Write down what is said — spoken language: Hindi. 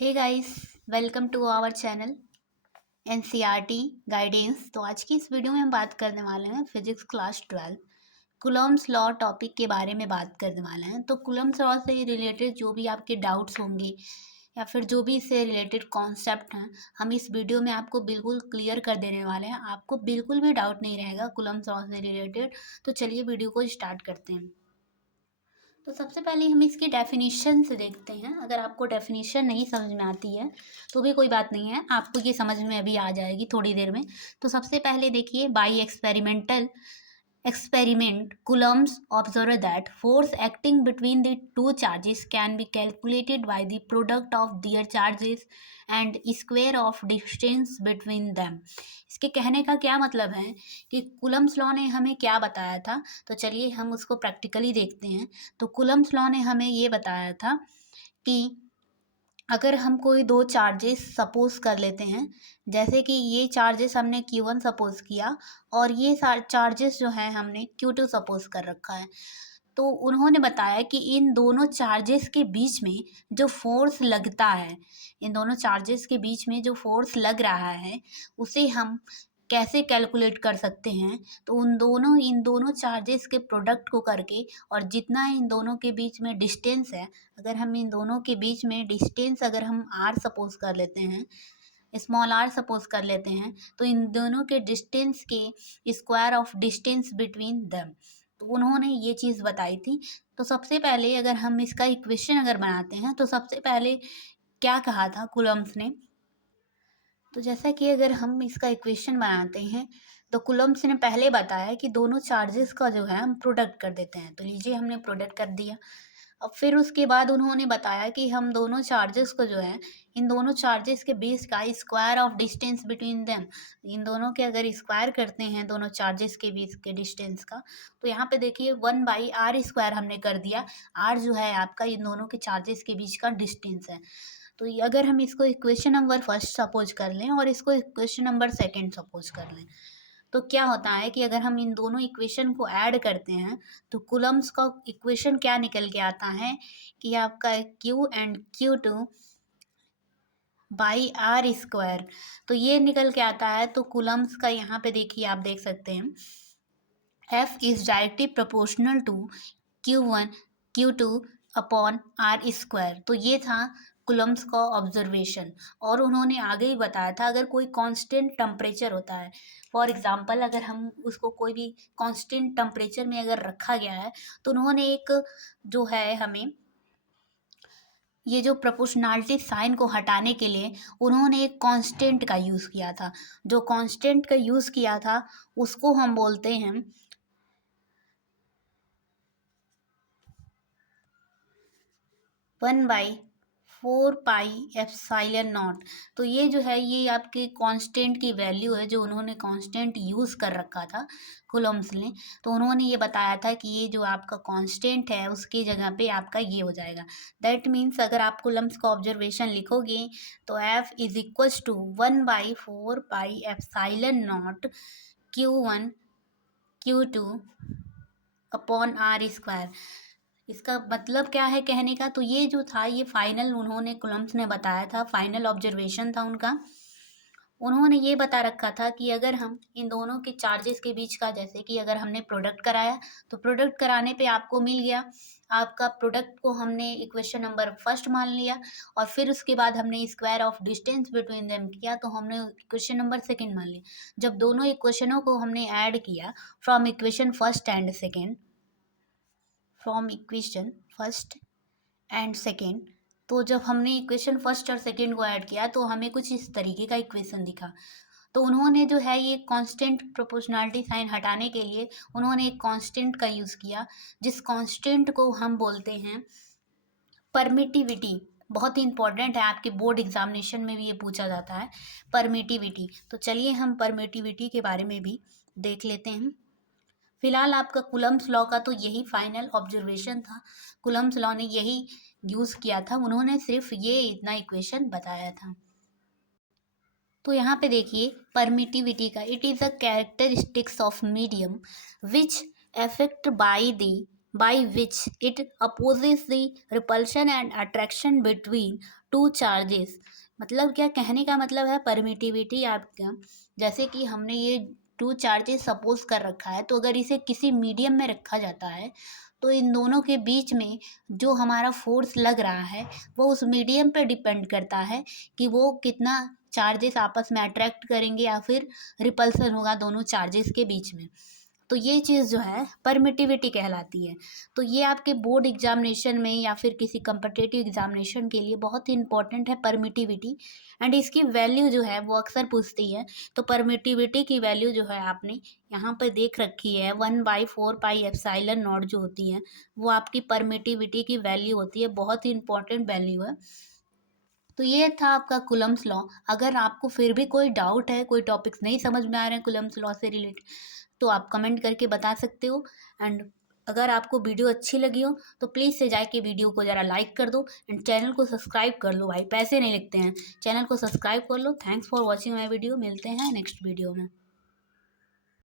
Hey guys, welcome to our channel NCERT guidance. तो आज की इस वीडियो में हम बात करने वाले हैं physics class 12 Coulomb's law topic के बारे में बात करने वाले हैं। तो कूलम्ब्स लॉ से रिलेटेड जो भी आपके डाउट्स होंगे या फिर जो भी इससे रिलेटेड कॉन्सेप्ट हैं, हम इस वीडियो में आपको बिल्कुल क्लियर कर देने वाले हैं। आपको बिल्कुल भी डाउट नहीं रहेगा कूलम्ब्स लॉ से रिलेटेड। तो चलिए वीडियो को स्टार्ट करते हैं। तो सबसे पहले हम इसकी डेफिनेशन से देखते हैं। अगर आपको डेफिनेशन नहीं समझ में आती है तो भी कोई बात नहीं है, आपको ये समझ में अभी आ जाएगी थोड़ी देर में। तो सबसे पहले देखिए, by experimental experiment, Coulomb's observed that force acting between the two charges can be calculated by the product of their charges and square of distance between them। इसके कहने का क्या मतलब है कि कूलम्ब्स लॉ ने हमें क्या बताया था। तो चलिए हम उसको प्रैक्टिकली देखते हैं। तो कूलम्ब्स लॉ ने हमें ये बताया था कि अगर हम कोई दो चार्जेस सपोज कर लेते हैं, जैसे कि ये चार्जेस हमने Q1 सपोज किया और ये चार्जेस जो हैं हमने Q2 सपोज कर रखा है। तो उन्होंने बताया कि इन दोनों चार्जेस के बीच में जो फोर्स लगता है, इन दोनों चार्जेस के बीच में जो फोर्स लग रहा है उसे हम कैसे कैलकुलेट कर सकते हैं। तो इन दोनों चार्जेस के प्रोडक्ट को करके और जितना इन दोनों के बीच में डिस्टेंस है, अगर हम इन दोनों के बीच में डिस्टेंस अगर हम r सपोज कर लेते हैं, स्मॉल r सपोज कर लेते हैं, तो इन दोनों के डिस्टेंस के square of distance between them. तो उन्होंने ये चीज़ बताई थी। तो सबसे पहले अगर हम इसका इक्वेशन अगर बनाते हैं तो सबसे पहले क्या कहा था कूलम्ब्स ने। तो जैसा कि अगर हम इसका इक्वेशन बनाते हैं तो कूलम्ब्स ने पहले बताया कि दोनों चार्जेस का जो है हम प्रोडक्ट कर देते हैं। तो लीजिए हमने प्रोडक्ट कर दिया। अब फिर उसके बाद उन्होंने बताया कि हम दोनों चार्जेस को जो है, इन दोनों चार्जेस के बीच का square of distance between them, इन दोनों के अगर स्क्वायर करते हैं दोनों चार्जेस के बीच के डिस्टेंस का, तो यहाँ पे देखिए 1/r² हमने कर दिया। r जो है आपका इन दोनों के चार्जेस के बीच का डिस्टेंस है। तो ये अगर हम इसको इक्वेशन नंबर फर्स्ट सपोज कर लें और इसको इक्वेशन नंबर सेकंड सपोज कर लें, तो क्या होता है कि अगर हम इन दोनों इक्वेशन को ऐड करते हैं तो कूलम्ब्स का इक्वेशन क्या निकल के आता है कि आपका Q and Q2 by r²। तो ये निकल के आता है। तो कूलम्ब्स का यहाँ पे देखिए, आप देख सकते हैं F is directly proportional to Q1 Q2 upon r²। तो ये था कूलम्ब्स का ऑब्जर्वेशन। और उन्होंने आगे ही बताया था, अगर कोई कांस्टेंट टेम्परेचर होता है, फॉर एग्जांपल अगर हम उसको कोई भी कांस्टेंट टेम्परेचर में अगर रखा गया है, तो उन्होंने एक जो है हमें ये जो प्रोपोर्शनैलिटी साइन को हटाने के लिए उन्होंने एक कांस्टेंट का यूज़ किया था। जो कांस्टेंट का यूज़ किया था उसको हम बोलते हैं 1/4πε0। तो ये जो है ये आपके कांस्टेंट की वैल्यू है, जो उन्होंने कांस्टेंट यूज़ कर रखा था कूलम्ब्स ने। तो उन्होंने ये बताया था कि ये जो आपका कांस्टेंट है उसकी जगह पे आपका ये हो जाएगा। दैट मीन्स अगर आप कूलम्ब्स का ऑब्जर्वेशन लिखोगे तो F is equals to 1/4πε0 Q1 Q2 upon r²। इसका मतलब क्या है कहने का, तो ये जो था ये फाइनल उन्होंने कूलम्ब्स ने बताया था, फाइनल ऑब्जर्वेशन था उनका। उन्होंने ये बता रखा था कि अगर हम इन दोनों के चार्जेस के बीच का, जैसे कि अगर हमने प्रोडक्ट कराया तो प्रोडक्ट कराने पे आपको मिल गया, आपका प्रोडक्ट को हमने इक्वेशन नंबर फर्स्ट मान लिया और फिर उसके बाद हमने square of distance between them किया तो हमने इक्वेशन नंबर सेकंड मान लिया। जब दोनों इक्वेशनों को हमने ऐड किया from equation first and second, from equation first and second, तो जब हमने इक्वेशन फर्स्ट और सेकेंड को ऐड किया तो हमें कुछ इस तरीके का इक्वेशन दिखा। तो उन्होंने जो है ये कांस्टेंट प्रोपोर्शनैलिटी साइन हटाने के लिए उन्होंने एक कांस्टेंट का यूज़ किया, जिस कांस्टेंट को हम बोलते हैं परमिटिविटी। बहुत ही इंपॉर्टेंट है, आपके बोर्ड एग्जामिनेशन में भी ये पूछा जाता है, परमिटिविटी। तो चलिए हम परमिटिविटी के बारे में भी देख लेते हैं। फिलहाल आपका कूलम्ब्स लॉ का तो यही फाइनल ऑब्जर्वेशन था। कूलम्ब्स लॉ ने यही यूज़ किया था, उन्होंने सिर्फ ये इतना इक्वेशन बताया था। तो यहाँ पे देखिए परमिटिविटी का, it is a characteristics of medium which affect by the by which it opposes the repulsion and attraction between two charges। मतलब क्या कहने का मतलब है, परमिटिविटी आपका, जैसे कि हमने ये टू चार्जेस सपोज कर रखा है, तो अगर इसे किसी मीडियम में रखा जाता है तो इन दोनों के बीच में जो हमारा फोर्स लग रहा है वो उस मीडियम पे डिपेंड करता है कि वो कितना चार्जेस आपस में अट्रैक्ट करेंगे या फिर रिपल्सन होगा दोनों चार्जेस के बीच में। तो ये चीज़ जो है परमिटिविटी कहलाती है। तो ये आपके बोर्ड एग्जामिनेशन में या फिर किसी कम्पिटिटिव एग्जामिनेशन के लिए बहुत ही इंपॉर्टेंट है परमिटिविटी। एंड इसकी वैल्यू जो है वो अक्सर पूछती है। तो परमिटिविटी की वैल्यू जो है आपने यहाँ पर देख रखी है, 1/4πε0 जो होती है वो आपकी परमिटिविटी की वैल्यू होती है, बहुत ही इंपॉर्टेंट वैल्यू है। तो ये था आपका कूलम्स लॉ। अगर आपको फिर भी कोई डाउट है, कोई टॉपिक्स नहीं समझ में आ रहे हैं कूलम्स लॉ से रिलेटेड, तो आप कमेंट करके बता सकते हो। एंड अगर आपको वीडियो अच्छी लगी हो तो प्लीज़ से जाके वीडियो को ज़रा लाइक कर दो एंड चैनल को सब्सक्राइब कर लो। भाई पैसे नहीं लगते हैं, चैनल को सब्सक्राइब कर लो। Thanks for watching my video. मिलते हैं नेक्स्ट वीडियो में।